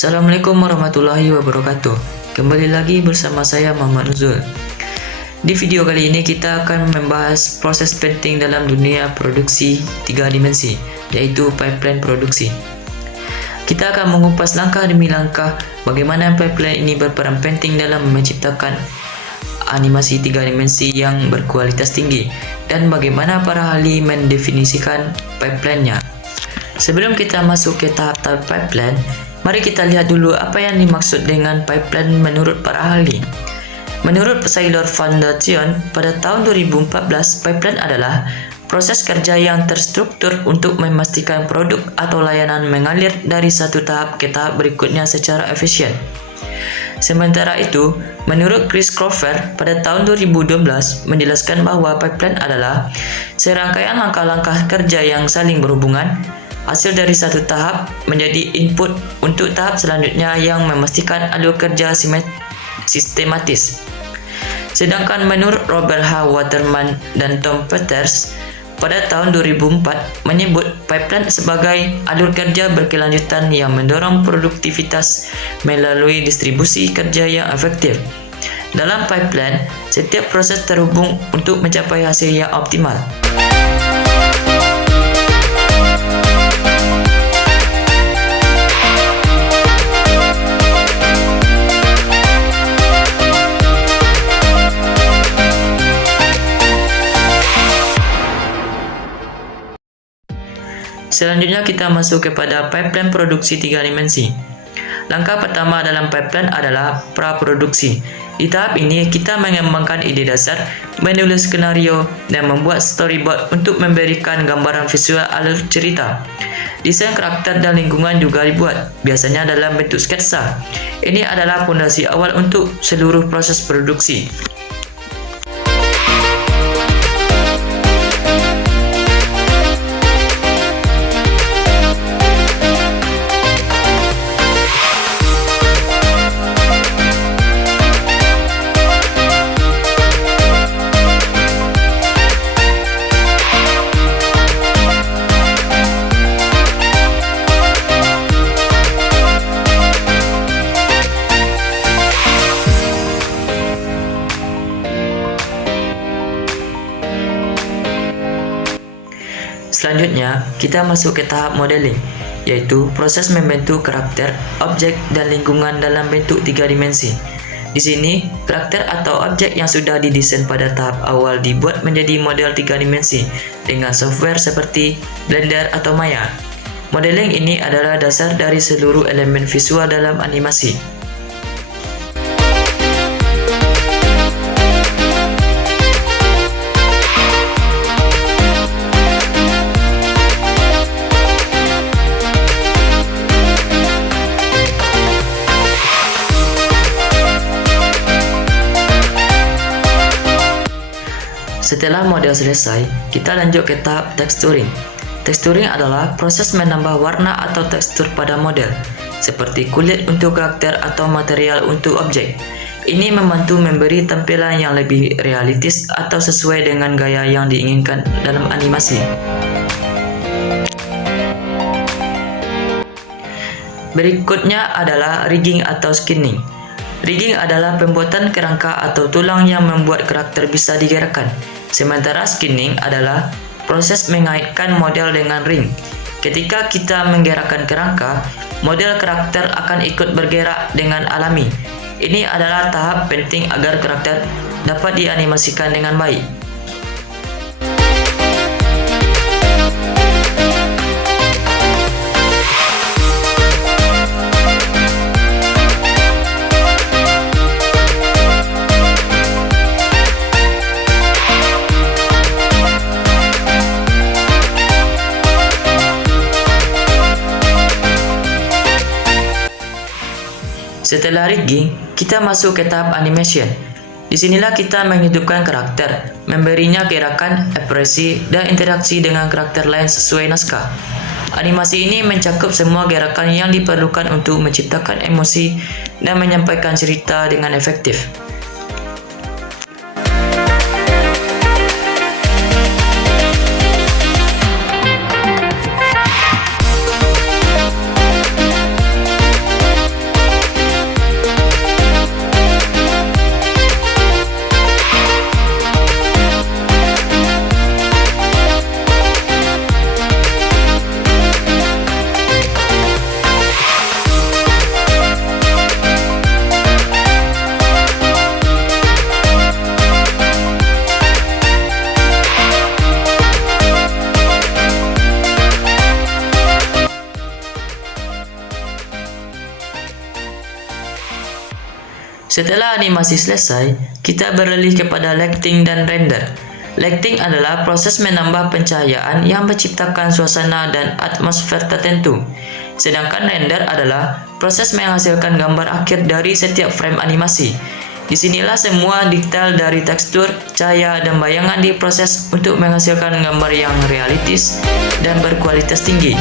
Assalamualaikum warahmatullahi wabarakatuh. Kembali lagi bersama saya Muhammad Nuzul. Di video kali ini kita akan membahas proses penting dalam dunia produksi 3 dimensi, yaitu pipeline produksi. Kita akan mengupas langkah demi langkah bagaimana pipeline ini berperan penting dalam menciptakan animasi 3 dimensi yang berkualitas tinggi dan bagaimana para ahli mendefinisikan pipeline-nya. Sebelum kita masuk ke tahap-tahap pipeline, mari kita lihat dulu apa yang dimaksud dengan pipeline menurut para ahli. Menurut Saylor Foundation, pada tahun 2014, pipeline adalah proses kerja yang terstruktur untuk memastikan produk atau layanan mengalir dari satu tahap ke tahap berikutnya secara efisien. Sementara itu, menurut Chris Crawford, pada tahun 2012 menjelaskan bahwa pipeline adalah serangkaian langkah-langkah kerja yang saling berhubungan, hasil dari satu tahap menjadi input untuk tahap selanjutnya yang memastikan alur kerja sistematis. Sedangkan menurut Robert H. Waterman dan Tom Peters, pada tahun 2004 menyebut pipeline sebagai alur kerja berkelanjutan yang mendorong produktivitas melalui distribusi kerja yang efektif. Dalam pipeline, setiap proses terhubung untuk mencapai hasil yang optimal. Selanjutnya kita masuk kepada pipeline produksi 3 dimensi. Langkah pertama dalam pipeline adalah praproduksi. Di tahap ini kita mengembangkan ide dasar, menulis skenario, dan membuat storyboard untuk memberikan gambaran visual alur cerita. Desain karakter dan lingkungan juga dibuat, biasanya dalam bentuk sketsa. Ini adalah fondasi awal untuk seluruh proses produksi. Selanjutnya, kita masuk ke tahap modeling, yaitu proses membentuk karakter, objek, dan lingkungan dalam bentuk 3 dimensi. Di sini, karakter atau objek yang sudah didesain pada tahap awal dibuat menjadi model 3 dimensi dengan software seperti Blender atau Maya. Modeling ini adalah dasar dari seluruh elemen visual dalam animasi. Setelah model selesai, kita lanjut ke tahap texturing. Texturing adalah proses menambah warna atau tekstur pada model, seperti kulit untuk karakter atau material untuk objek. Ini membantu memberi tampilan yang lebih realistis atau sesuai dengan gaya yang diinginkan dalam animasi. Berikutnya adalah rigging atau skinning. Rigging adalah pembuatan kerangka atau tulang yang membuat karakter bisa digerakkan. Sementara skinning adalah proses mengaitkan model dengan ring. Ketika kita menggerakkan kerangka, model karakter akan ikut bergerak dengan alami. Ini adalah tahap penting agar karakter dapat dianimasikan dengan baik. Setelah rigging, kita masuk ke tahap animation. Disinilah kita menghidupkan karakter, memberinya gerakan, ekspresi, dan interaksi dengan karakter lain sesuai naskah. Animasi ini mencakup semua gerakan yang diperlukan untuk menciptakan emosi dan menyampaikan cerita dengan efektif. Setelah animasi selesai, kita beralih kepada lighting dan render. Lighting adalah proses menambah pencahayaan yang menciptakan suasana dan atmosfer tertentu. Sedangkan render adalah proses menghasilkan gambar akhir dari setiap frame animasi. Disinilah semua detail dari tekstur, cahaya, dan bayangan diproses untuk menghasilkan gambar yang realistis dan berkualitas tinggi.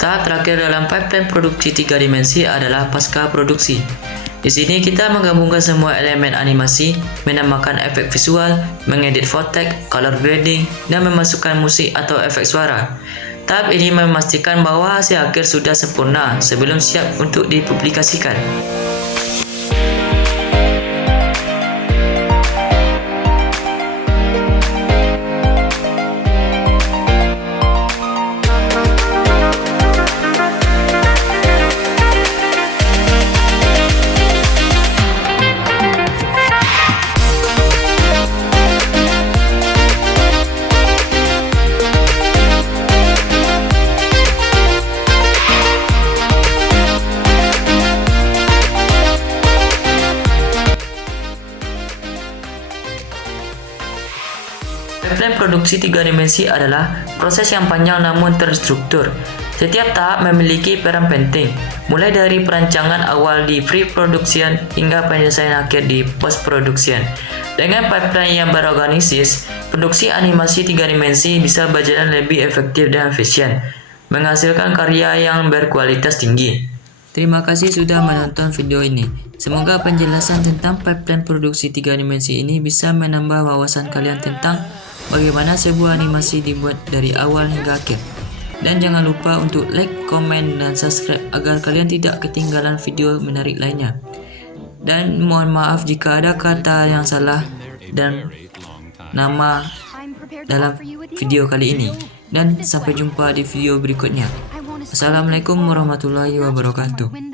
Tahap terakhir dalam pipeline produksi 3 dimensi adalah pasca produksi. Di sini kita menggabungkan semua elemen animasi, menambahkan efek visual, mengedit footage, color grading, dan memasukkan musik atau efek suara. Tahap ini memastikan bahwa hasil akhir sudah sempurna sebelum siap untuk dipublikasikan. Pipeline produksi 3 dimensi adalah proses yang panjang namun terstruktur. Setiap tahap memiliki peran penting, mulai dari perancangan awal di pre-production hingga penyelesaian akhir di post-production. Dengan pipeline yang berorganisasi, produksi animasi 3 dimensi bisa berjalan lebih efektif dan efisien, menghasilkan karya yang berkualitas tinggi. Terima kasih sudah menonton video ini. Semoga penjelasan tentang pipeline produksi 3 dimensi ini bisa menambah wawasan kalian tentang bagaimana sebuah animasi dibuat dari awal hingga akhir. Dan jangan lupa untuk like, komen, dan subscribe agar kalian tidak ketinggalan video menarik lainnya. Dan mohon maaf jika ada kata yang salah dan nama dalam video kali ini. Dan sampai jumpa di video berikutnya. Assalamualaikum warahmatullahi wabarakatuh.